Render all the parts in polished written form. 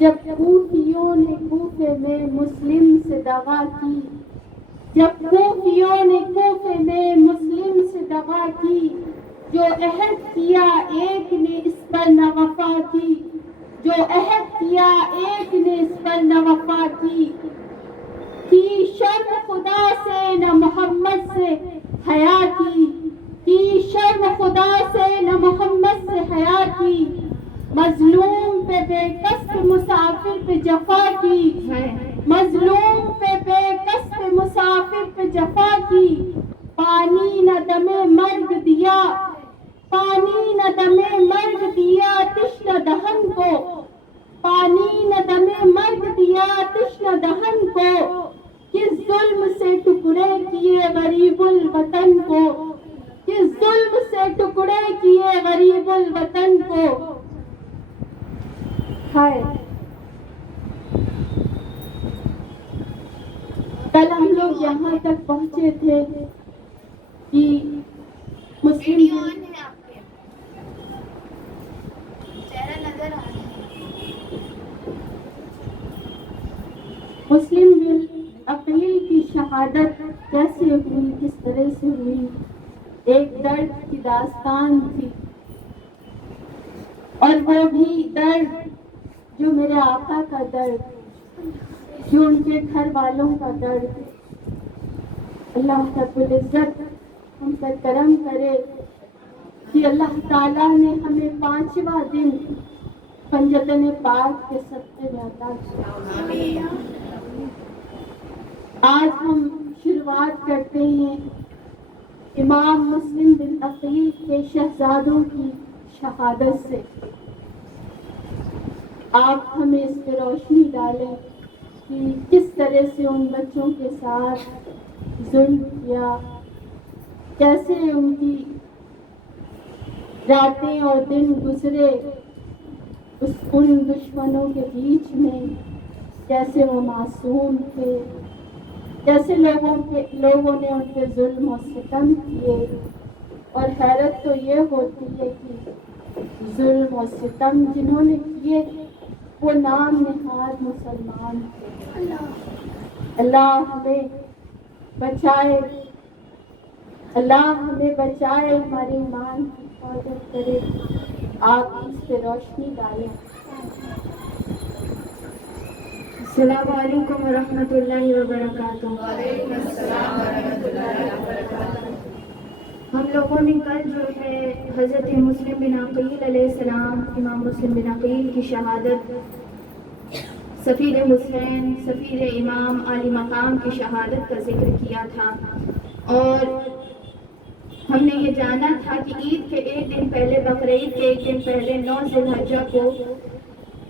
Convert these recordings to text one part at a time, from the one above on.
جب کوفیوں نے کوفے میں مسلم سے دغا کی، جب کوفیوں نے کوفے میں مسلم سے دغا کی، جو عہد کیا ایک نے اس پر نہ وفا کی، جو عہد کیا ایک نے اس پر نہ وفا کی شرم خدا سے نہ محمد سے حیا کی شرم خدا سے نہ محمد سے حیا کی، مظلوم پہ بے قصد مسافر پہ جفا کی، مظلوم پہ بے قصد مسافر پہ جفا کی، پانی نہ دمے مرگ دیا، پانی نہ دمے مرگ دیا تشنہ دہن کو، پانی نہ دمے مرگ دیا تشنہ دہن کو، کس ظلم سے ٹکڑے کیے غریب الوطن کو، کس ظلم سے ٹکڑے کیے غریب الوطن کو۔ ہائے کل ہم لوگ یہاں تک پہنچے تھے کہ مسلم بالعقیل کی شہادت کیسے ہوئی، کس طرح سے ہوئی، ایک درد کی داستان تھی، اور وہ بھی درد جو میرے آقا کا درد، جو ان کے گھر والوں کا درد۔ اللہ رب العزت ہم پر کرم کرے کہ اللہ تعالیٰ نے ہمیں 5واں دن پنجتن پاک کے صدقے میں عطا کیا۔ آج ہم شروعات کرتے ہیں امام مسلم بن عقیل کے شہزادوں کی شہادت سے۔ آپ ہمیں اس پہ روشنی ڈالیں کہ کس طرح سے ان بچوں کے ساتھ ظلم کیا، کیسے ان کی راتیں اور دن گزرے ان دشمنوں کے بیچ میں، کیسے وہ معصوم تھے، کیسے لوگوں نے ان پہ ظلم و ستم کیے۔ اور حیرت تو یہ ہوتی ہے کہ ظلم و ستم جنہوں نے کیے وہ نام نہاد مسلمان تھے۔ اللہ ہمیں بچائے، اللہ ہمیں بچائے، ہمارے ایمان کی حفاظت کرے۔ آپ اس پہ روشنی ڈالیں۔ السلام علیکم ورحمۃ اللہ وبرکاتہ۔ ہم لوگوں نے کل جو ہے حضرت مسلم بن عقیل علیہ السلام، امام مسلم بن عقیل کی شہادت، سفیر حسین، سفیر امام، عالی مقام کی شہادت کا ذکر کیا تھا، اور ہم نے یہ جانا تھا کہ عید کے ایک دن پہلے، بقرعید کے ایک دن پہلے 9 ذی الحجہ کو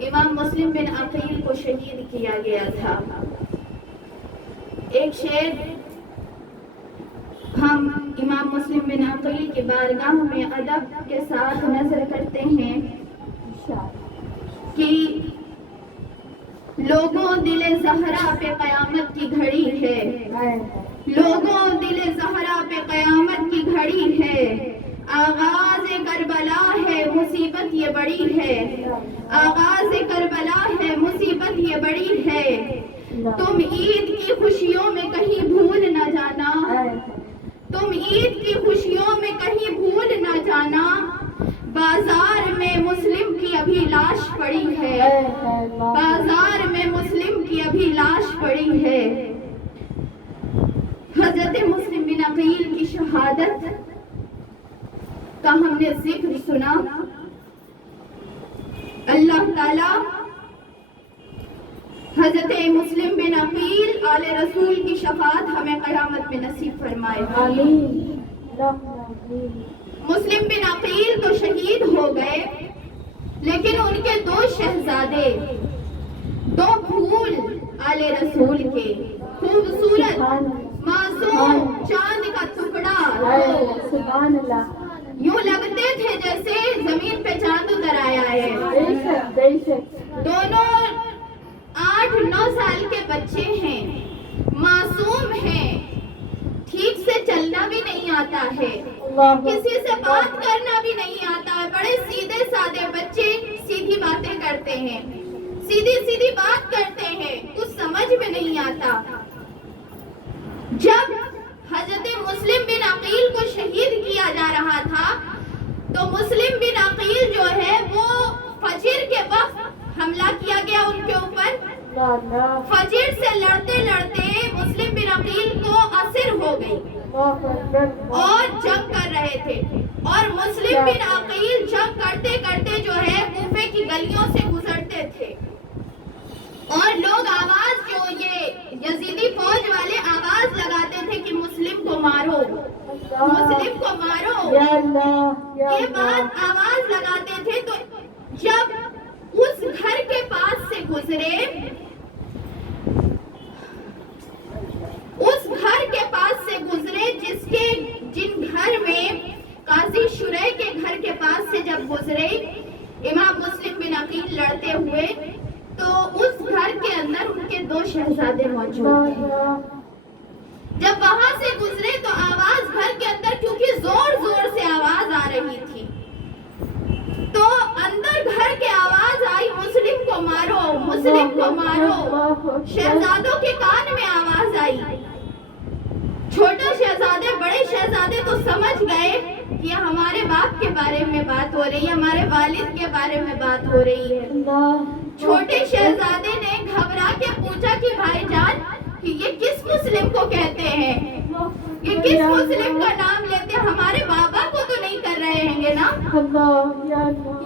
امام مسلم بن عقیل کو شہید کیا گیا تھا۔ ایک شعر ہم امام مسلم بن عقیل کی بارگاہ میں ادب کے ساتھ نظر کرتے ہیں کہ لوگوں دل زہرا پہ قیامت کی گھڑی ہے، لوگوں دل زہرا پہ قیامت کی گھڑی ہے، آغاز کربلا ہے مصیبت یہ بڑی ہے، آغاز کربلا ہے مصیبت یہ بڑی ہے، تم عید کی خوشیوں میں کہیں بھول نہ جانا، تم عید کی خوشیوں میں کہیں بھول نہ جانا، بازار میں مسلم کی ابھی لاش پڑی ہے، بازار میں مسلم کی ابھی لاش پڑی ہے۔ حضرت مسلم بن عقیل کی شہادت کا ہم نے ذکر سنا۔ اللہ تعالی حضرت مسلم بن عقیل آل رسول کی شفاعت ہمیں قیامت میں نصیب فرمائے۔ آمین۔ مسلم بن عقیل تو شہید ہو گئے، لیکن ان کے 2 شہزادے، 2 پھول آل رسول کے، خوبصورت معصوم چاند کا ٹکڑا، سبحان اللہ، یوں لگتے تھے جیسے زمین پہ چاند اتر آیا ہے۔ بے شک بے شک، دونوں 8-9 سال کے بچے ہیں، معصوم ہیں، ٹھیک سے چلنا بھی نہیں آتا ہے، کسی سے بات کرنا بھی نہیں آتا ہے، بڑے سیدھے سادے بچے سیدھی باتیں کرتے ہیں، सीधी सीधी बात करते हैं, कुछ समझ में नहीं आता। जब हजरत मुस्लिम बिन अकील को शहीद किया जा रहा था तो मुस्लिम बिन अकील जो है वो फजर के वक्त हमला किया गया उनके ऊपर। फजर से लड़ते लड़ते मुस्लिम बिन अकील को असर हो गई और जंग कर रहे थे, और मुस्लिम बिन अकील जंग करते करते जो है कूफे की गलियों से गुजरते थे, और लोग आवाज जो ये यजीदी फौज वाले आवाज लगाते थे कि मुस्लिम को मारो, मुस्लिम को मारो, ये बात आवाज लगाते थे। तो जब उस घर के पास से गुजरे, उस घर के पास से गुजरे जिन घर में काजी शुरै के घर के पास से जब गुजरे इमाम मुस्लिम बिन अकील लड़ते हुए, तो उस घर के अंदर उनके 2 शहजादे मौजूद थे। जब वहां से गुजरे तो आवाज घर के अंदर, क्योंकि जोर जोर से आवाज आ रही थी, तो अंदर घर के आवाज आई मुस्लिम को मारो, मुस्लिम को मारो। शहजादों के कान में आवाज आई। छोटे शहजादे बड़े शहजादे तो समझ गए कि हमारे बाप के बारे में बात हो रही है, हमारे वालिद के बारे में बात हो रही है। छोटे शहजादे ने घबरा के पूछा कि भाईजान कि ये किस मुस्लिम को कहते हैं, ये किस मुस्लिम का नाम लेते हैं, हमारे बाबा को तो नहीं कर रहे हैं ना,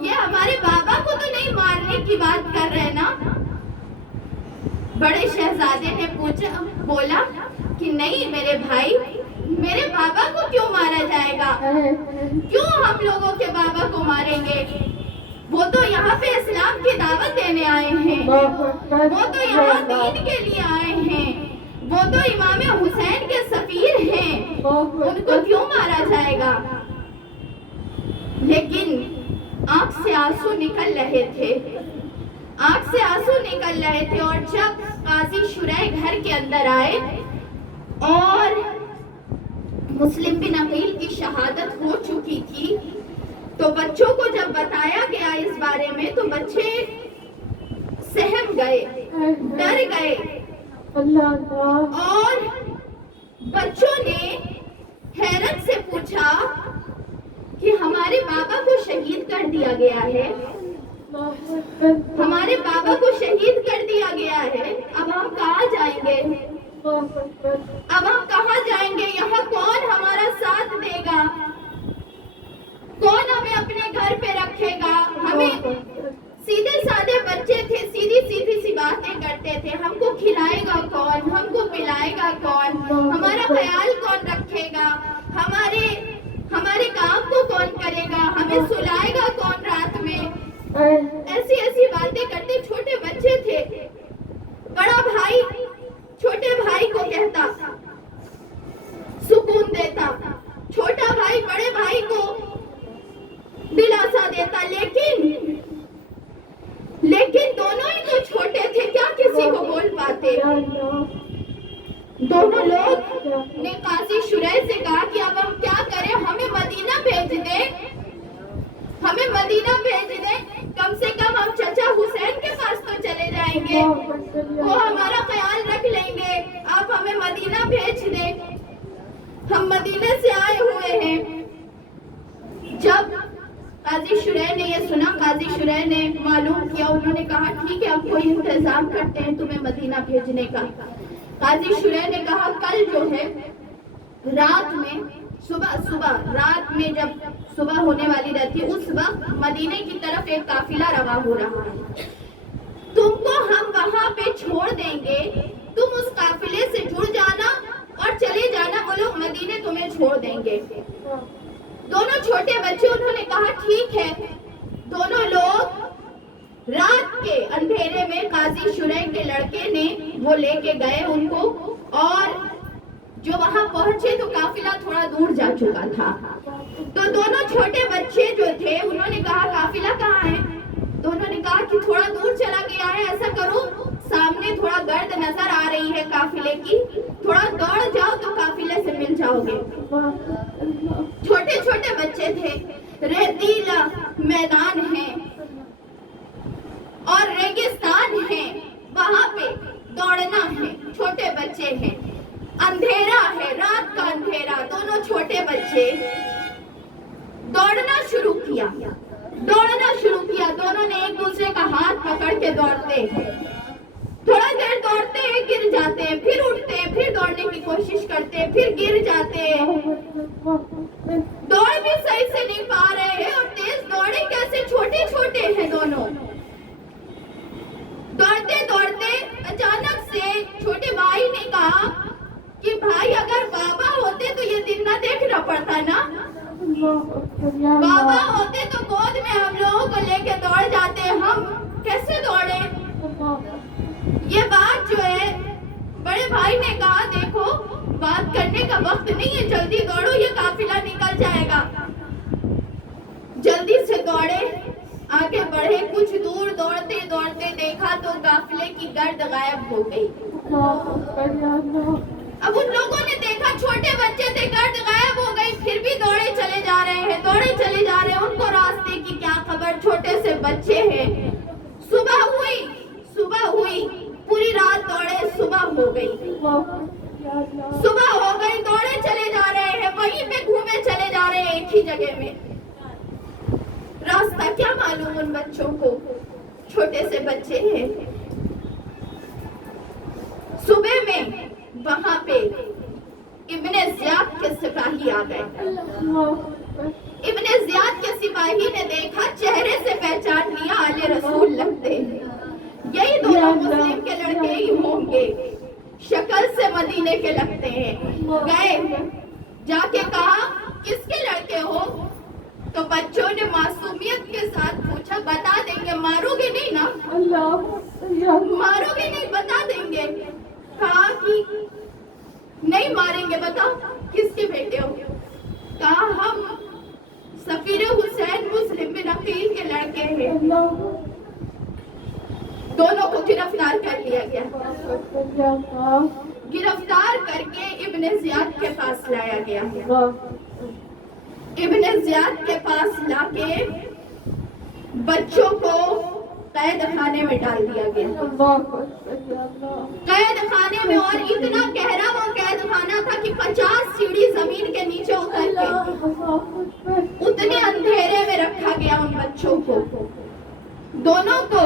ये हमारे बाबा को तो नहीं मारने की बात कर रहे ना। बड़े शहजादे ने बोला कि नहीं मेरे भाई, मेरे बाबा को क्यों मारा जाएगा, क्यों हम लोगों के बाबा को मारेंगे, वो तो यहाँ पे इस्लाम की दावत देने आए हैं, वो तो यहाँ दीन के लिए आए हैं, वो तो इमाम हुसैन के सफीर हैं, उनको क्यों मारा जाएगा। लेकिन आंख से आंसू निकल रहे थे, आंख से आंसू निकल रहे थे। और जब काजी शुरै घर के अंदर आए और मुस्लिम बिन अकील की शहादत हो चुकी थी, तो बच्चों को जब बताया गया इस बारे में तो बच्चे सहम गए, डर गए, और बच्चों ने हैरत से पूछा कि हमारे बाबा को शहीद कर दिया गया है, हमारे बाबा को शहीद कर दिया गया है, अब हम कहाँ जाएंगे, अब हम कहाँ जाएंगे, यहाँ कौन हमारा साथ देगा, कौन हमें अपने घर पे रखेगा। हमें सीधे साधे बच्चे थे, सीधी सीधी सी बातें करते थे, हमको खिलाएगा कौन, हमको पिलाएगा कौन, हमारा ख्याल कौन रखेगा, हमारे काम को कौन करेगा, हमें सुलाएगा कौन रात में। ऐसी ऐसी बातें करते, छोटे बच्चे थे। बड़ा भाई छोटे भाई को कहता, सुकून देता, छोटा भाई बड़े भाई को दिलासा देता, लेकिन दोनों ही तो छोटे थे, क्या किसी को बोल पाते। दोनों लोग ने काजी शुरै से कहा कि अब हम क्या करें, हमें मदीना भेज दे, हमें मदीना भेज दे, कम से कम हम चचा हुसैन के पास तो चले जाएंगे, वो हमारा ख्याल रख लेंगे, आप हमें मदीना भेज दे, हम मदीने से आए हुए हैं। जब काजी शुरै ने ये सुना, काजी शुरै ने मालूम किया, उन्होंने कहा ठीक है अब कोई इंतजाम करते हैं तुम्हें मदीना भेजने का। काजी शुरै ने कहा कल जो है रात में सुबह रात में जब सुबह होने वाली रहती है उस वक्त मदीने की तरफ एक काफिला रवा हो रहा है, तुमको हम वहां पे छोड़ देंगे, तुम उस काफिले से जुड़ जाना और चले जाना, वो लोग मदीने तुम्हें छोड़ देंगे। दोनों छोटे बच्चे उन्होंने कहा ठीक है। दोनों लोग रात के अंधेरे में काजी शुरै के लड़के ने वो लेके गए उनको, और जो वहां पहुंचे तो काफिला थोड़ा दूर जा चुका था। तो दोनों छोटे बच्चे जो थे उन्होंने कहा काफिला कहाँ है, तो उन्होंने कहा कि थोड़ा दूर चला गया है, ऐसा करो सामने थोड़ा गर्द नजर आ रही है काफिले की, थोड़ा दौड़ जाओ तो काफिले से मिल जाओगे। छोटे छोटे बच्चे थे, रेतीला मैदान है और रेगिस्तान دوڑنا ہے، چھوٹے بچے ہیں، اندھیرا ہے، رات کا اندھیرا، دونوں چھوٹے بچے دوڑنا شروع کیا، دونوں نے ایک دوسرے کا ہاتھ پکڑ کے دوڑتے ہیں، تھوڑا دیر دوڑتے ہیں، گر جاتے ہیں، پھر اٹھتے ہیں، پھر دوڑنے کی کوشش کرتے ہیں، پھر گر جاتے ہیں، دوڑ بھی صحیح سے نہیں پا رہے ہیں، اور تیز دوڑے کیسے، چھوٹے چھوٹے ہیں دونوں، دوڑتے دوڑتے اچانک سے چھوٹے بھائی نے کہا کہ بھائی اگر بابا ہوتے تو یہ دن نہ دیکھنا پڑتا نا، بابا ہوتے تو گود میں ہم لوگوں کو لے کے دوڑ جاتے، ہم کیسے دوڑے؟ یہ بات جو ہے بڑے بھائی نے کہا دیکھو بات کرنے کا وقت نہیں ہے، جلدی دوڑو، یہ قافلہ نکل جائے گا، جلدی سے دوڑے، آگے بڑھے، کچھ دور دوڑتے دوڑتے دیکھا تو قافلے کی گرد غائب ہو گئی۔ اب ان لوگوں نے دیکھا چھوٹے بچے تھے، گرد غائب ہو گئی، پھر بھی دوڑے چلے جا رہے ہیں، ان کو راستے کی کیا خبر، چھوٹے سے بچے ہیں۔ صبح ہوئی، پوری رات دوڑے، صبح ہو گئی، دوڑے چلے جا رہے ہیں، وہیں پہ گھومے چلے جا رہے ہیں، ایک ہی جگہ میں، راستہ کیا معلوم ان بچوں کو، چھوٹے سے بچے ہیں۔ صبح میں وہاں پہ ابن زیاد کے سپاہی آ گئے، ابن زیاد کے سپاہی نے دیکھا، چہرے سے پہچان لیا، آل رسول لگتے ہیں، یہی دونوں مسلم کے لڑکے ہی ہوں گے، شکل سے مدینے کے لگتے ہیں، گئے جا کے کہا کس کے لڑکے ہو؟ تو بچوں نے معصومیت کے ساتھ پوچھا، بتا دیں گے، مارو گے نہیں نا؟ مارو گے نہیں، بتا دیں گے؟ کہا کہ نہیں ماریں گے، بتاؤ کس کے بیٹے ہو؟ کہا ہم سفیر حسین مسلم بن عقیل کے لڑکے ہیں۔ دونوں کو گرفتار کر لیا گیا، گرفتار کر کے ابن زیاد کے پاس لایا گیا، ابن زیاد کے پاس لا کے بچوں کو قید خانے میں ڈال دیا گیا، قید خانے میں، اور اتنا گہرا وہ قید خانہ تھا کہ 50 سیڑھی زمین کے نیچے اتر کے اتنے اندھیرے میں رکھا گیا ان بچوں کو، دونوں کو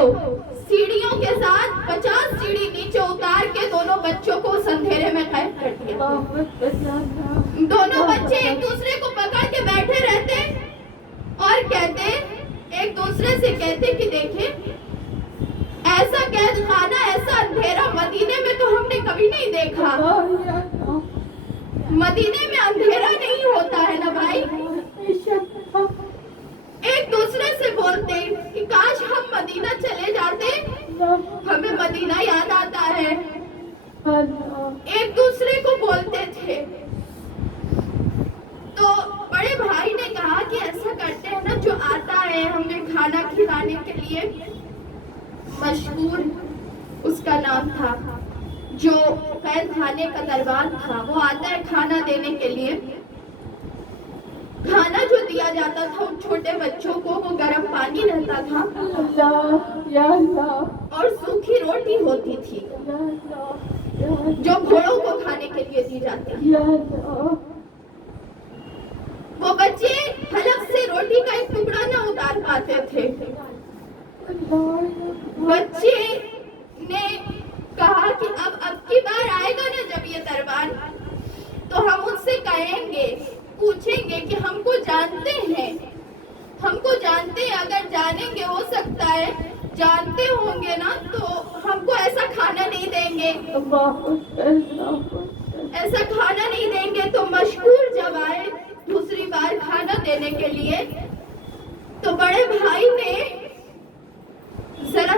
سیڑھیوں کے ساتھ 50 سیڑھی نیچے اتار کے دونوں بچوں کو اس اندھیرے میں قید کر دیا۔ دونوں بچے ایک دوسرے کو پکڑ کے بیٹھے رہتے اور کہتے، ایک دوسرے سے کہتے کہ دیکھیں ایسا قید خانہ، ایسا اندھیرا مدینے میں تو ہم نے کبھی نہیں دیکھا، مدینے میں اندھیرا نہیں ہوتا ہے نا بھائی؟ ایک دوسرے سے بولتے کہ کاش ہم مدینہ چلے جاتے، ہمیں مدینہ یاد آتا ہے، ایک دوسرے کو بولتے تھے۔ تو بڑے بھائی نے کہا کہ ایسا کرتے ہیں نا، جو آتا ہے ہمیں کھانا کھلانے کے لیے، مشہور اس کا نام تھا، جو قید خانے کا دربان تھا، وہ آتا ہے کھانا دینے کے لیے، کھانا جو دیا جاتا تھا ان چھوٹے بچوں کو وہ گرم پانی رہتا تھا اور سوکھی روٹی ہوتی تھی جو گھوڑوں کو کھانے کے لیے دی جاتی تھی۔ وہ بچے حلق سے روٹی کا ایک ٹکڑا نہ اتار پاتے تھے۔ بچے نے کہا کہ اب کی بار آئے گا نا جب یہ دربان، تو ہم ان سے کہیں گے، پوچھیں گے کہ ہم کو جانتے ہیں، اگر جانیں گے، ہو سکتا ہے جانتے ہوں گے نا تو ہم کو ایسا کھانا نہیں دیں گے، ایسا کھانا نہیں دیں گے۔ تو مشکور جب آئے دوسری بار کھانا دینے کے لیے تو بڑے بھائی نے ذرا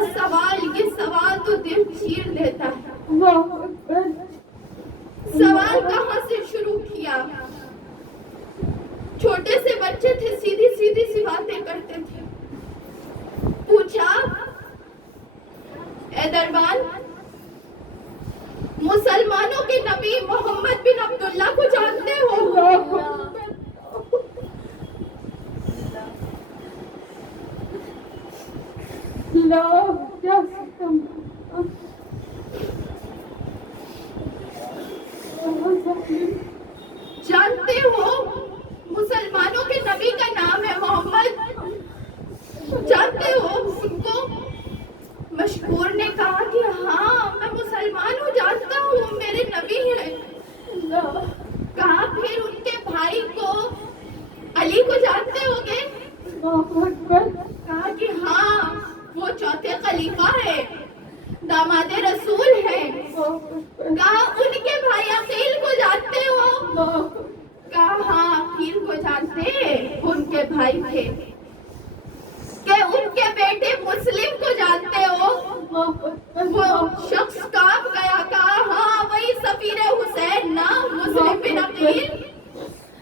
یہ سوال تو دل چیر دیتا ہے، سوال کہاں سے شروع کیا؟ چھوٹے سے بچے تھے، سیدھی سی باتیں کرتے تھے۔ پوچھا، اے دربان، مسلمانوں کے نبی محمد بن عبداللہ کو جانتے ہو؟ जानते हो मुसलमानों के नबी का नाम है मोहम्मद, जानते हो उनको? मशहूर ने कहा कि हाँ मैं मुसलमान हूँ, जानता हूँ मेरे नबी हैं। कहा फिर उनके भाई को अली को जानते होगे? कहा कि हाँ वो चौथे खलीफा है, दामाद रसूल है। कहा उनके भाई अकील को जानते हो? कहा हाँ अकील को जानते, उनके भाई थे। कि उनके बेटे मुस्लिम को जानते हो? वो शख्स कांप गया, कहा हाँ वही सफीर हुसैन ना, मुस्लिम बिन अकील।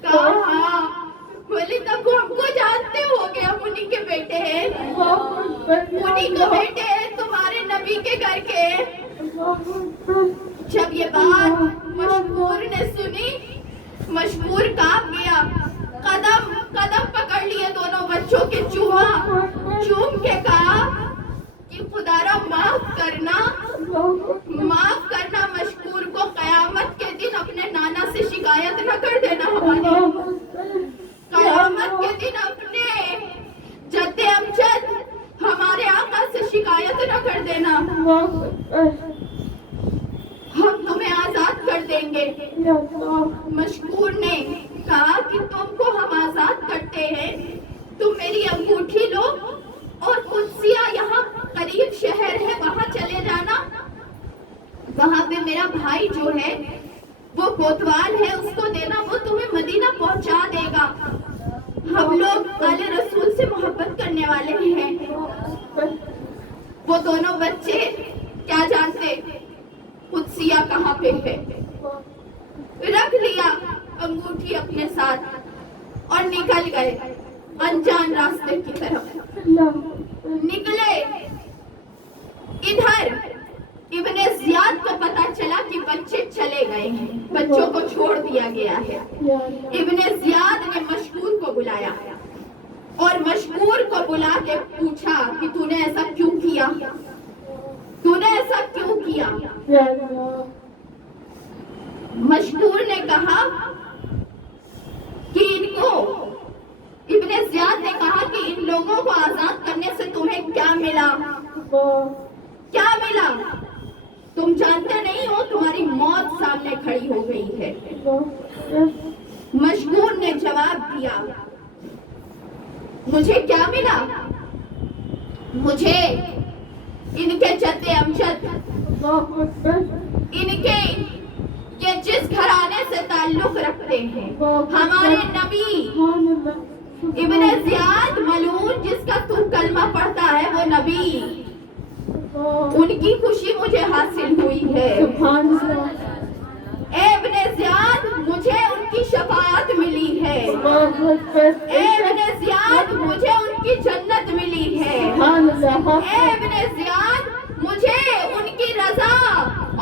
कहा हाँ। बोले तब हमको जानते हो कि हम उन्हीं के बेटे हैं, उन्हीं के बेटे हैं तुम्हारे नबी के घर के। जब ये बात मशहूर ने सुनी, मशहूर कांप गया, कदम कदम पकड़ लिए दोनों बच्चों के, चूम के कहा कि खुदारा माफ करना मशहूर को, कयामत के दिन अपने नाना से शिकायत न कर देना हमारी, कयामत के दिन अपने जद्दे अमजद हमारे आका से शिकायत न कर देना, हम तुम्हें आजाद कर देंगे। मशहूर ने कहा कि तुमको हम आजाद करते हैं, तुम मेरी अंगूठी लो और कुदसिया यहाँ करीब शहर है वहां चले जाना, वहां पे मेरा भाई जो है वो कोतवाल है उसको देना, वो तुम्हें मदीना पहुंचा देगा। हम लोग आले रसूल से मोहब्बत करने वाले हैं। वो दोनों बच्चे क्या जानते कुदसिया कहाँ पे है, रख लिया अंगूठी अपने साथ और निकल गए अनजान रास्ते की तरफ। निकले इधर इब्ने जियाद को पता चला कि बच्चे चले गए हैं, बच्चों को छोड़ दिया गया है। इब्ने जियाद ने मशहूर को बुलाया और मशहूर को बुला के पूछा कि तूने ऐसा क्यों किया, तूने ऐसा क्यों किया? मशहूर ने कहा कि इनको, इब्ने जियाद ने कहा कि इन लोगों को आजाद करने से तुम्हें क्या मिला, क्या मिला? तुम जानते नहीं हो तुम्हारी मौत सामने खड़ी हो गई है। मशहूर ने जवाब दिया, मुझे क्या मिला? मुझे इनके जद्दे अमजद, इनके ये जिस घराने से ताल्लुक रखते हैं, हमारे नबी इब्ने जियाद मलून जिसका तू कलमा पढ़ता है वो नबी, उनकी खुशी मुझे हासिल हुई है। इब्ने जियाद मुझे उनकी शफाअत मिली है, इब्ने जियाद मुझे उनकी जन्नत मिली है, इब्ने जियाद मुझे उनकी रजा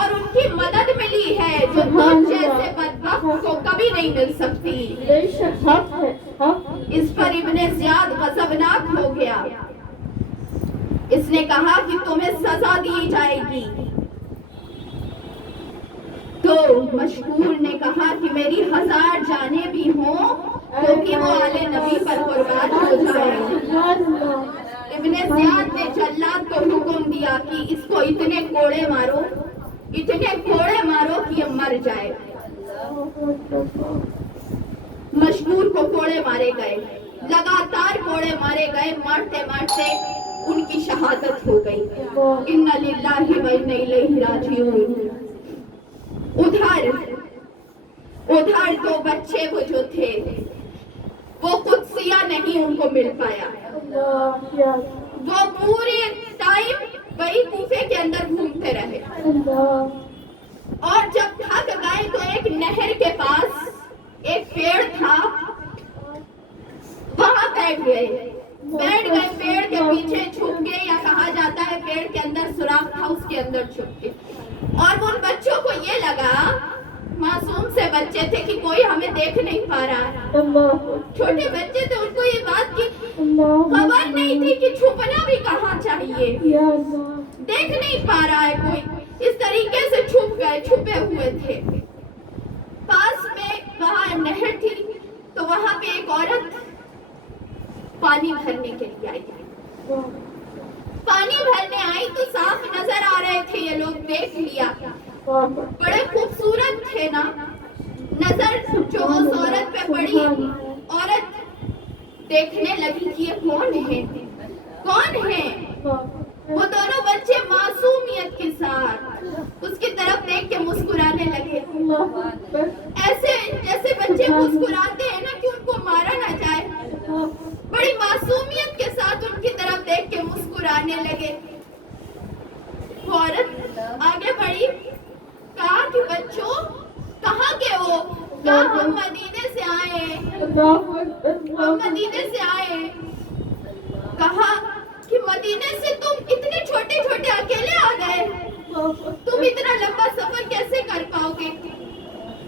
और उनकी मदद मिली है जो तुम जैसे बदबख्त को कभी नहीं मिल सकती। इस पर इब्ने जियाद गज़बनाक हो गया। इसने कहा कि तुम्हें सजा दी जाएगी। तो मशहूर ने कहा कि मेरी 1000 जाने भी हों क्योंकि वो आले नबी पर कुर्बान हो जाए। इब्ने जियाद ने जल्लाद को हुक्म दिया कि इसको इतने कोड़े मारो, इतने कोड़े मारो कि ये मर जाए। मशहूर को कोड़े मारे गए, लगातार कोड़े मारे गए, मारते मारते उनकी शहादत हो गई। इन्ना लिल्लाहि व इन्ना इलैहि राजिऊन। उधर दो बच्चे वो जो थे वो कुदसिया नहीं उनको मिल पाया। वो पूरे टाइम वही कूफे के अंदर घूमते रहे और जब थक गए तो एक नहर के पास एक पेड़ था, वहां बैठ गए। पेड़ के पीछे छुप के, या कहा जाता है पेड़ के अंदर सुराख था उसके अंदर छुप के। और उन बच्चों को ये लगा, मासूम से बच्चे थे, कि कोई हमें देख नहीं पा रहा है। छोटे बच्चे थे, उनको ये बात की खबर नहीं थी कि छुपना भी कहाँ चाहिए। देख नहीं पा रहा है कोई, इस तरीके से छुप गए, छुपे हुए थे। पास में वहाँ नहर थी, तो वहाँ पे एक औरत पानी भरने के लिए आई। पानी भरने आई तो साफ नजर आ रहे थे ये लोग, देख लिया, बड़े खूबसूरत थे ना। नजर जो उस औरत पे पड़ी, औरत देखने लगी कि ये कौन है, कौन है। वो दोनों बच्चे मासूमियत के साथ उसकी तरफ देख के मुस्कुराने लगे, ऐसे जैसे बच्चे मुस्कुराते हैं ना कि उनको मारा ना जाए। बड़ी मासूमियत के साथ उनकी तरफ देख के मुस्कुराने लगे। वो औरत आगे बढ़ी, कहा कि बच्चों कहाँ के हो? कहा हम मदीने से आए, हम मदीने से आए। कहा कि मदीने से तुम इतने छोटे छोटे अकेले आ गए, तुम इतना लंबा सफर कैसे कर पाओगे?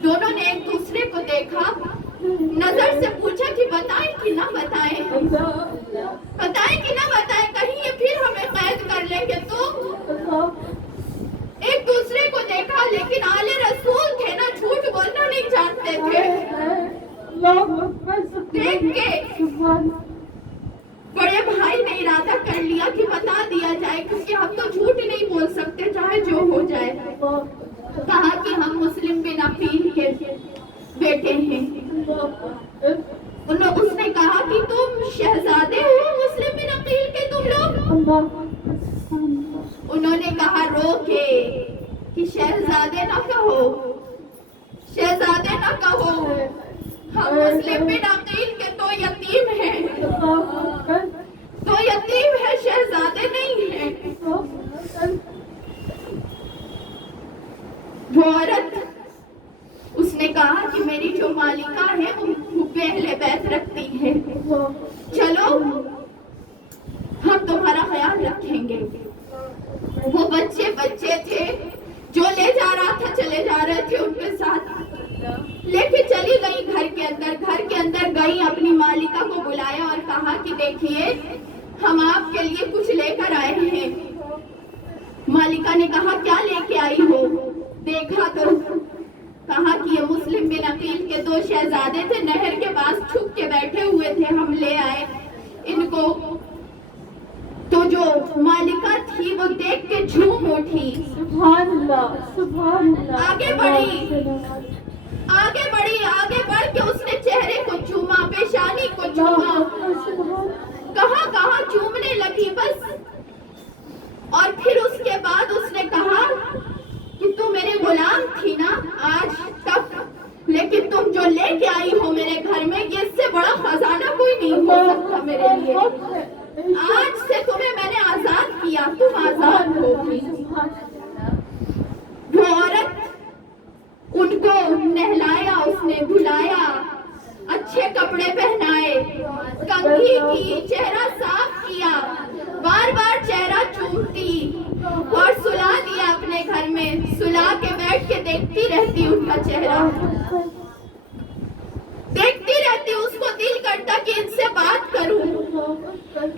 दोनों ने एक दूसरे को देखा, नजर से पूछा कि बताएं कि ना बताएं, बताएं कि ना बताएं, कहीं ये फिर हमें कैद कर लेंगे तो। एक दूसरे को देखा, लेकिन आले रसूल थे ना, झूठ बोलना नहीं जानते थे। देख के बड़े भाई ने इरादा कर लिया कि बता दिया जाए, क्योंकि हम तो झूठ नहीं बोल सकते चाहे जो हो जाए। कहा कि हम मुस्लिम बिन अकील के बेटे हैं। उसने कहा कि तुम शहजादे हो मुस्लिम बिन अकील के तुम लोग? उन्होंने कहा रो के कि शहजादे ना कहो, शहजादे ना कहो, हम मुस्लिम बिन अकील के तो यतीम हैं, तो यतीम है, शहजादे नहीं हैं। वो औरत, उसने कहा कि मेरी जो मालिका है वो पहले बैत रखती है, चलो हम तुम्हारा ख्याल रखेंगे। वो बच्चे थे, जो ले जा रहा था चले जा रहे थे उनके साथ, लेके चली गई घर के अंदर गई, अपनी मालिका को बुलाया और कहा कि देखिए हम आपके लिए कुछ लेकर आए हैं। मालिका ने कहा क्या लेके आई हो? देखा तो कहा कि ये मुस्लिम बिन अकील के दो शहजादे थे, नहर के पास छुप के बैठे हुए थे, हम ले आए इनको। तो जो मालिका थी वो देख के झूम उठी, सुभान अल्लाह, सुभान अल्लाह। आगे बढ़ के उसने चेहरे को चूमा, पेशानी को चूमा, कहाँ चूमने लगी बस। और फिर उसके बाद उसने कहा कि तू मेरे गुलाम थी ना आज तक, लेकिन तुम जो लेके आई हो मेरे घर में, ये इससे बड़ा खजाना कोई नहीं हो सकता मेरे लिए। आज से तुम्हें मैंने आजाद किया, तुम आजाद होगी। वो औरत उनको नहलाया, उसने धुलाया, अच्छे कपड़े पहनाए, कंघी की, चेहरा साफ किया, बार बार चेहरा चूमती और सुला दिया अपने घर में। सुला के बैठ के देखती रहती उनका चेहरा, देखती रहती। उसको दिल करता कि इनसे बात करूं,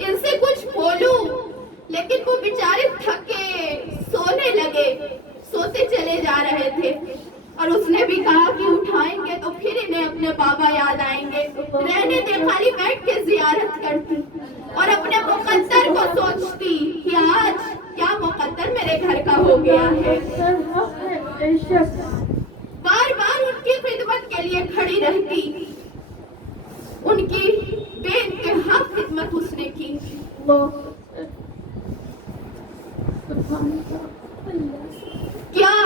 इनसे कुछ बोलूं, लेकिन वो बेचारे थके सोने लगे, सोते चले जा रहे थे। और उसने भी कहा कि उठाएंगे तो फिर इन्हें अपने बाबा याद आएंगे, रहने दे, खाली बैठ के जियारत करती और अपने मुकद्दर को सोचती कि आज क्या मुकद्दर मेरे घर का हो गया है। बार बार उनकी खिदमत के लिए खड़ी रहती, उनकी बेइंतहा खिदमत उसने की। क्या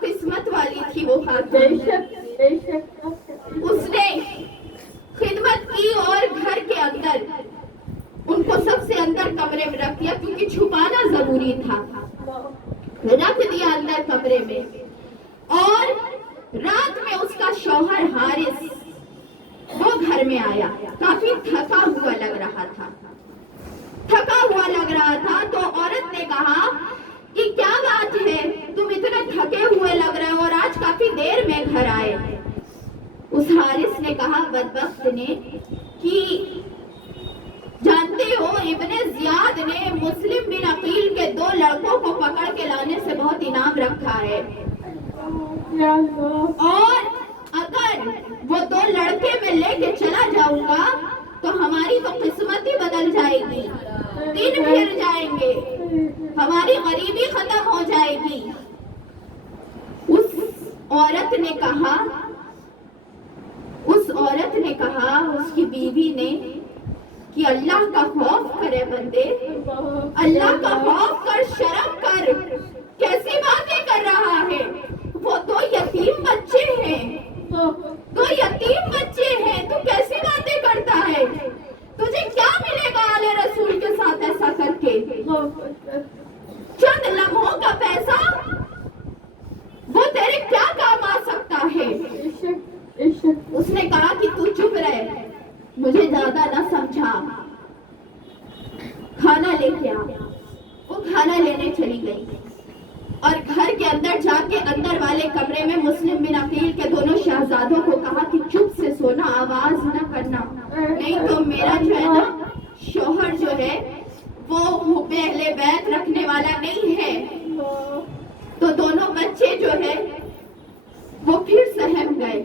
किस्मत वाली थी वो खातून। उसने खिदमत की और घर के अंदर उनको सबसे अंदर कमरे में रख दिया, क्योंकि छुपाना जरूरी था। रख दिया अंदर कमरे में। और रात में उसका शौहर हारिस वो घर में आया, काफी थका हुआ लग रहा था, तो औरत ने कहा कि क्या बात है, तुम इतने थके हुए लग रहे हो और आज काफी देर में घर आए। उस हारिस ने कहा, बदबख्त ने, कि जानते हो इब्ने जियाद ने मुस्लिम बिन अकील के 2 लड़कों को पकड़ के लाने से बहुत इनाम रखा है, और وہ 2 لڑکے میں لے کے چلا جاؤں گا تو ہماری تو قسمت ہی بدل جائے گی، دن پھر جائیں گے، ہماری غریبی ختم ہو جائے گی۔ اس عورت نے کہا اس کی بیوی نے کہ اللہ کا خوف کرے بندے، اللہ کا خوف کر، شرم کر، کیسی باتیں کر رہا ہے؟ وہ 2 یتیم بچے ہیں، 2 یتیم بچے ہیں، تو کیسی باتیں کرتا ہے؟ تجھے کیا ملے گا آل رسول کے ساتھ ایسا کر کے؟ چند لمحوں کا پیسہ وہ تیرے کیا کام آ سکتا ہے؟ اس نے کہا کہ تو چپ رہے، مجھے زیادہ نہ سمجھا، کھانا لے کے آ۔ وہ کھانا لینے چلی گئی اور گھر کے اندر جا کے اندر والے کمرے میں مسلم بن عقیل کے دونوں شہزادوں کو کہا کہ چپ سے سونا، آواز نہ کرنا، نہیں تو میرا جو ہے نا شوہر جو ہے وہ حب اہل بیت رکھنے والا نہیں ہے۔ تو دونوں بچے جو ہے وہ پھر سہم گئے،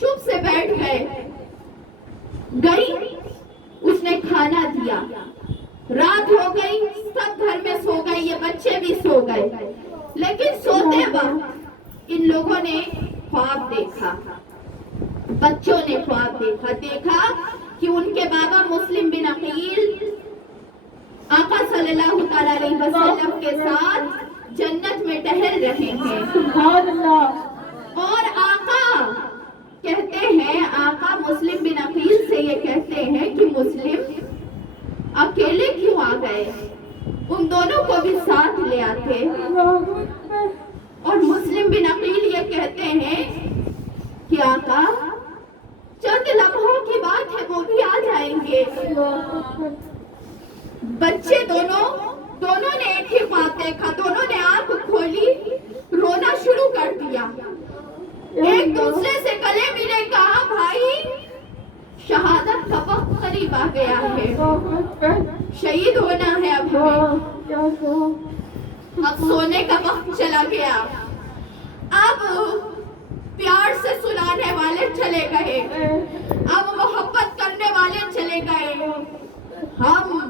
چپ سے بیٹھ گئے۔ گئی، اس نے کھانا دیا، رات ہو گئی، سب گھر میں سو گئے، یہ بچے بھی سو گئے، لیکن سوتے وقت ان لوگوں نے خواب دیکھا، بچوں نے خواب دیکھا کہ ان کے بابا مسلم بن عقیل آقا صلی اللہ تعالی علیہ وسلم کے ساتھ جنت میں ٹہل رہے ہیں، سبحان اللہ۔ اور آقا کہتے ہیں، آقا مسلم بن عقیل سے یہ کہتے ہیں کہ مسلم اکیلے کیوں آ گئے؟ ان دونوں کو بھی ساتھ لے آتے۔ اور مسلم بن عقیل یہ کہتے ہیں کہ آقا چند لمحوں کی بات ہے، وہ بھی آ جائیں گے۔ بچے دونوں نے ایک ہی خواب دیکھا، دونوں نے آنکھ کھولی، رونا شروع کر دیا، ایک دوسرے سے گلے ملے، کہا بھائی شہادت کا وقت قریب آ گیا ہے، شہید ہونا ہے اب ہمیں، اب سونے کا وقت چلا گیا، اب پیار سے سلانے والے چلے گئے، اب محبت کرنے والے چلے گئے، ہم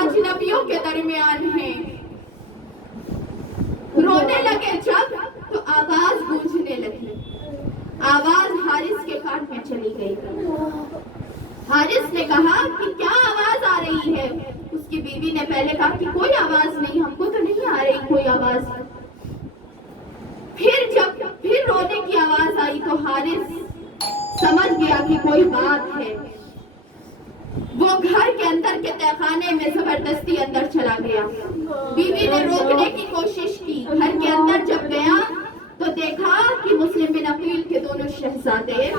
اجنبیوں کے درمیان ہیں۔ رونے لگے جب تو آواز گونجنے لگی، آواز حارث کے کان میں چلی گئی۔ حارث نے کہا کہ کیا آواز آ رہی ہے؟ اس کی بیوی نے پہلے کہا کہ کوئی آواز نہیں، ہم کو تو نہیں آ رہی کوئی آواز۔ پھر رونے کی آواز آئی تو حارث سمجھ گیا کہ کوئی بات ہے، وہ گھر کے اندر کے تہخانے میں زبردستی اندر چلا گیا۔ بیوی نے روکنے کی کوشش کی، گھر کے اندر جب گیا تو دیکھا کہ مسلم بن عقیل کے دونوں شہزادے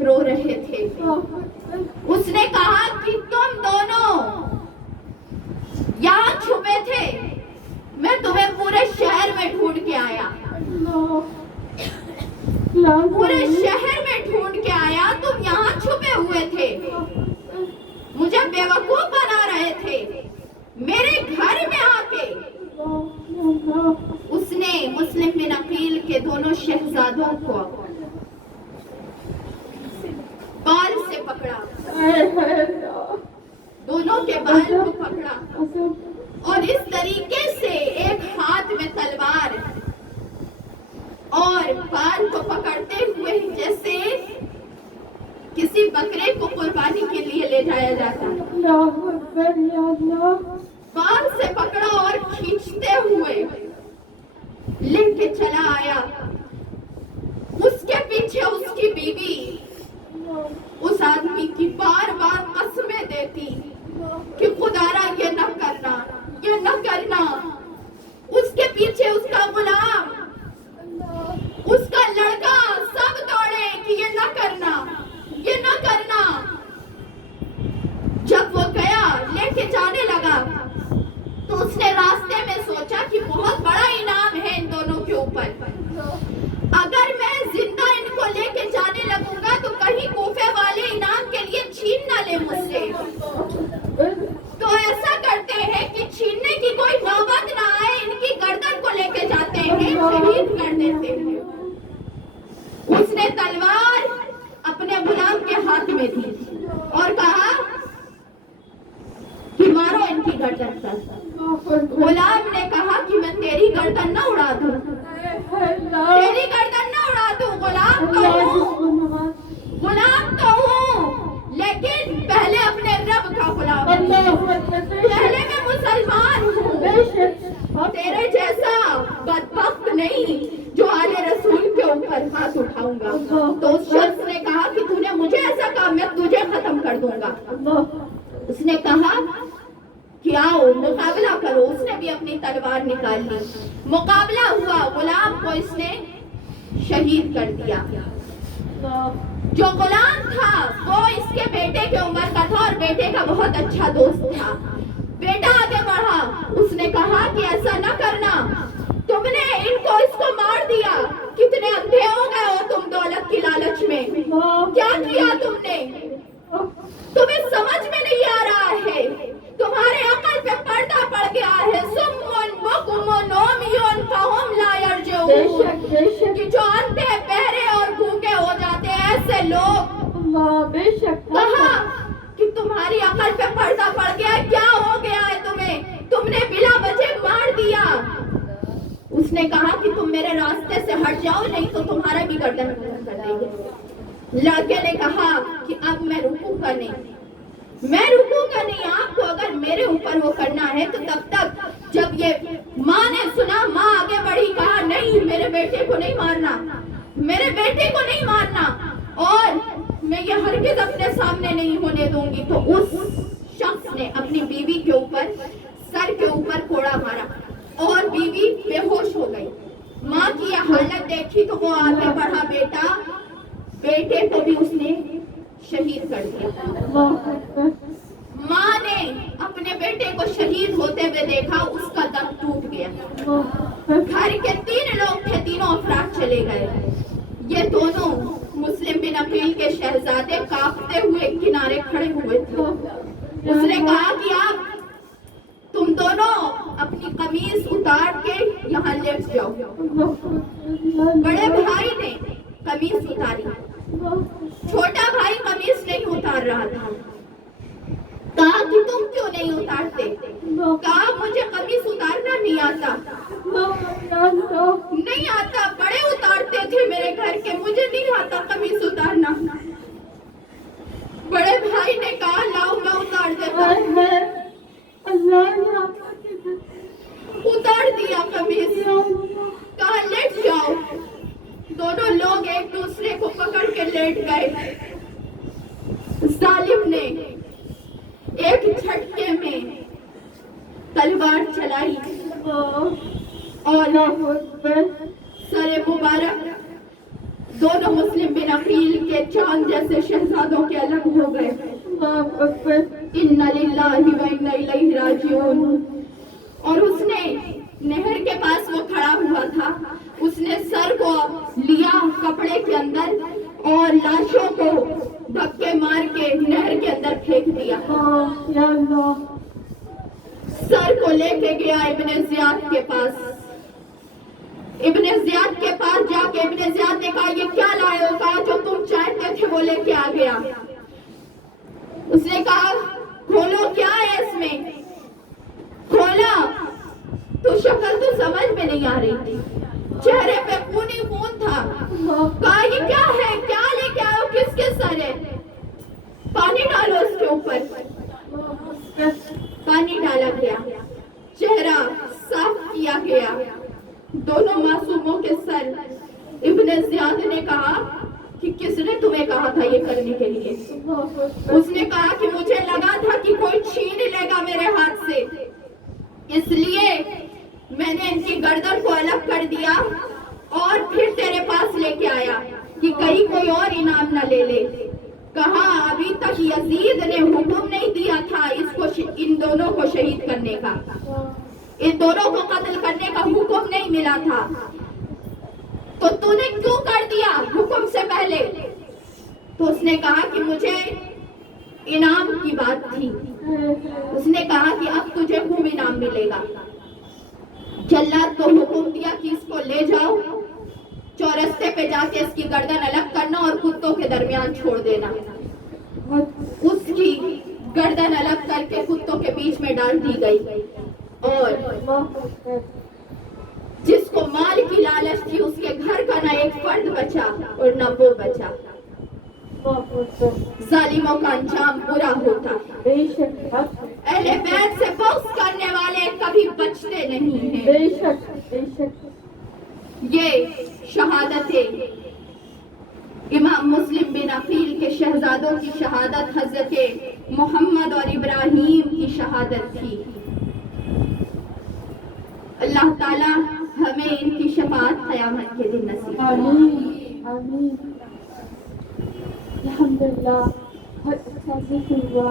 رو رہے تھے۔ اس نے کہا کہ تم دونوں یہاں چھپے تھے، میں تمہیں پورے شہر میں ڈھونڈ کے آیا، پورے شہر میں ڈھونڈ کے آیا، تم یہاں چھپے ہوئے تھے، مجھے بیوقوف بنا رہے تھے، میرے گھر میں آ کے۔ اس نے مسلم بن عقیل کے دونوں شہزادوں کو بال سے پکڑا، دونوں کے بال کو پکڑا اور اس طریقے سے ایک ہاتھ میں تلوار اور بال کو پکڑتے ہوئے جیسے کسی بکرے کو قربانی کے لیے لے جایا جاتا، بال سے پکڑا اور کھینچتے ہوئے لے کے چلا آیا۔ اس کے پیچھے اس کی بیوی اس آدمی کی بار بار قسمیں دیتی کہ خدارا یہ نہ کرنا، یہ نہ کرنا۔ اس کے پیچھے اس کا غلام، اس کا لڑکا سب دوڑے کہ یہ نہ کرنا، یہ نہ کرنا۔ جب وہ گیا لے کے جانے لگا تو اس نے راستے میں سوچا کہ بہت بڑا انعام ہے ان دونوں کے اوپر، اگر میں زندہ ان کو لے کے جانے لگوں گا تو کہیں کوفے والے انعام کے لیے چھین نہ لے مجھ سے۔ تو ایسا کرتے ہیں کہ چھیننے کی کوئی نوبت की गर्दन पर। गुलाम ने कहा कि मैं तेरी गर्दन न उड़ा दूं, तेरी गर्दन न उड़ा दूं, गुलाम तो हूँ, लेकिन पहले अपने रब का गुलाम, पहले मैं मुसलमान हूँ, तेरे जैसा बदबख्त नहीं जो आले रसूल के ऊपर हाथ उठाऊंगा। तो उस शख्स ने कहा कि तूने मुझे ऐसा कहा, मैं तुझे खत्म कर दूंगा। उसने कहा कि आओ मुकाबला करो। उसने भी अपनी तलवार निकाल ली, मुकाबला हुआ, गुलाम को इसने शहीद कर दिया। जो गुलाम था वो इसके बेटे की उम्र का था और बेटे का बहुत अच्छा दोस्त था। बेटा आगे बढ़ा, उसने कहा कि ऐसा न करना, तुमने इसको मार दिया, कितने अंधे हो गए हो तुम दौलत की लालच में, क्या किया तुमने, तुम्हें समझ में नहीं आ रहा है, तुम्हारे अकल पे पर्दा पड़ गया है। सुम्मुन बुकुमुन उम्युन फहुम ला यरजून, कि जो अंधे बहरे और गूंगे हो जाते हैं ऐसे लोग। कहा कि तुम्हारी अकल पे पर्दा पड़ गया है, क्या हो गया है तुम्हें, तुमने बिला वजह मार दिया। उसने कहा कि तुम मेरे रास्ते से हट जाओ, नहीं तो तुम्हारा भी गर्दन कर देंगे। लड़के ने कहा कि अब मैं रुकूंगा नहीं, मैं रुकूंगा नहीं, आपको अगर मेरे ऊपर वो करना है तो तब तक। जब ये माँ ने सुना, माँ आगे बढ़ी, कहा नहीं, मेरे बेटे को नहीं मारना, मेरे बेटे को नहीं मारना, और मैं ये हरगिज़ अपने सामने नहीं होने दूंगी। तो उस शख्स ने अपनी बीवी के ऊपर, सर के ऊपर कोड़ा मारा और बीवी बेहोश हो गई। माँ की यह हालत देखी तो वो आगे बढ़ा, बेटे को भी उसने शहीद कर दिया। माँ ने अपने बेटे को शहीद होते हुए देखा, उसका दम टूट गया। घर के 3 लोग थे, तीनों अफराद चले गए। ये दोनों मुस्लिम बिन अकील के शहजादे कांपते हुए किनारे खड़े हुए थे। उसने कहा कि आप तुम दोनों अपनी कमीज उतार के यहाँ लेट जाओ। बड़े भाई ने कमीज उतारी, छोटा भाई कमीज नहीं उतार रहा था। कहा कि तुम क्यों नहीं उतारते? कहा मुझे कमीज उतारना नहीं आता। नहीं आता, बड़े उतारते थे मेरे घर के, मुझे नहीं आता कमीज उतारना। बड़े भाई ने कहा लाओ मैं उतार देता हूँ। उतार दिया कमीज, कहा लेट जाओ। दोनों लोग एक दूसरे को पकड़ के लेट गए। जालिम ने एक झटके में तलवार चलाई और सरे मुबारक दोनों मुस्लिम बिन अकील के चांद जैसे शहजादों के अलग हो गए। इन्ना लिल्लाहि व इन्ना इलैहि राजिऊन। और उसने नहर के पास वो खड़ा हुआ था, उसने सर को लिया कपड़े के अंदर और लाशों को धक्के मार के नहर के अंदर फेंक दिया। सर को लेके गया इब्ने ज़ियाद के पास। इब्ने ज़ियाद के पास जाके इब्ने ज़ियाद ने कहा ये क्या लाए हो? कहा जो तुम चाहते थे वो लेके आ गया। उसने कहा खोलो क्या है इसमें? खोला तो शक्ल तो समझ में नहीं आ रही थी, चेहरे पे खून ही खून था। कहा ये क्या है, क्या लेके आए हो, किसके सर है? पानी डालो इसके ऊपर। पानी डाला गया, चेहरा साफ किया गया, दोनों मासूमों के सर। इब्ने ज़ियाद ने कहा कि किसने तुम्हें कहा था ये करने के लिए? उसने कहा कि मुझे लगा था कि कोई छीन लेगा मेरे हाथ से, इसलिए मैंने इनकी गर्दन को अलग कर दिया और फिर तेरे पास लेके आया कि कहीं कोई और इनाम न ले ले। कहा अभी तक यजीद ने हुक्म नहीं दिया था इसको, इन दोनों को शहीद करने का, इन दोनों को कत्ल करने का हुक्म नहीं मिला था, तो तूने क्यों कर दिया हुक्म से पहले? तो उसने कहा कि मुझे इनाम की बात थी। उसने कहा कि अब तुझे खूब इनाम मिलेगा। जल्लाद को हुक्म दिया कि इसको ले जाओ, चौरस्ते पे जाके इसकी गर्दन अलग करना और कुत्तों के दरमियान छोड़ देना। उसकी गर्दन अलग करके कुत्तों के बीच में डाल दी गई, और जिसको माल की लालच थी उसके घर का न एक फर्द बचा और न वो बचा। जालिमों का अंजाम बुरा होता है। अहले बैत से बग़्ज़ करने वाले कभी बचते नहीं हैं। ये शहादतें इमाम मुस्लिम बिन अकील के शहजादों की शहादत, हजरत मोहम्मद और इब्राहीम की शहादत थी। अल्लाह ताला हमें इनकी शफाअत क़यामत के दिन नसीब आमीन आमीन। अल्हम्दुलिल्लाह, बहुत अच्छा जिक्र हुआ।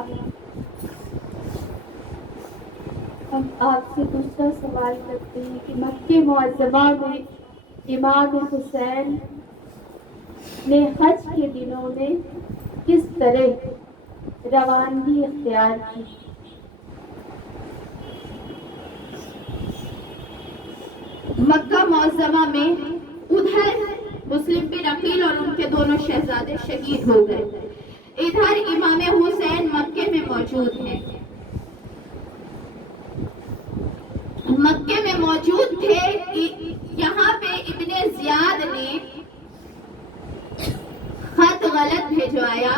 हम आपसे दूसरा सवाल करते हैं कि मक्के मुअज़्ज़मा में इमाम हुसैन ने हज के दिनों में किस तरह रवानगी इख्तियार की? मक्का मुअज़्ज़मा में उधर मुस्लिम बिन अकील और उनके दोनों शहजादे शहीद हो गए, इधर इमाम हुसैन मक्के में मौजूद हैं। मक्के में मौजूद थे। यहाँ पे इब्ने ज़ियाद ने खत गलत भिजवाया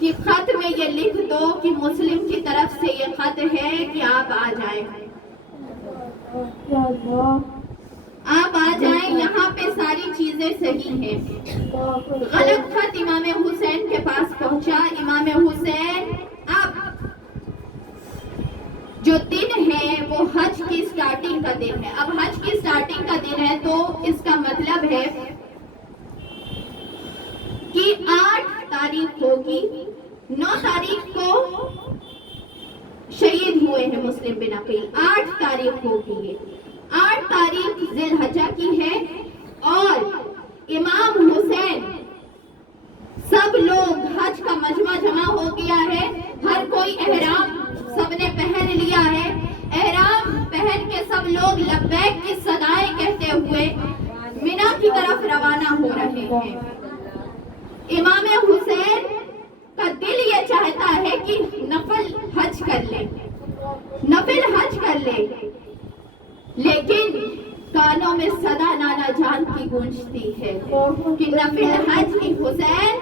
कि खत में ये लिख दो कि मुस्लिम की तरफ से ये खत है कि आप आ जाएं, आप आ जाएं, यहाँ पे सारी चीजें सही हैं। गलत खत इमाम हुसैन के पास पहुंचा। इमाम हुसैन अब जो दिन है वो हज की स्टार्टिंग का दिन है। अब हज की स्टार्टिंग का दिन है तो इसका मतलब है कि 8 तारीख होगी, 9 तारीख को शहीद हुए हैं मुस्लिम बिन अकील, 8 तारीख होगी ये, 8 तारीख ज़िलहज्जा की है। और इमाम हुसैन, सब लोग, हज का मजमा जमा हो गया है, हर कोई एहराम सबने पहन लिया है। एहराम पहन के सब लोग लब्बैक की सदाएं कहते हुए मिना की तरफ रवाना हो रहे हैं। इमाम हुसैन का दिल ये चाहता है कि नफल हज कर ले, नफिल हज कर ले, लेकिन कानों में सदा नाना जान की गूंजती है कि नफिल हज की हुसैन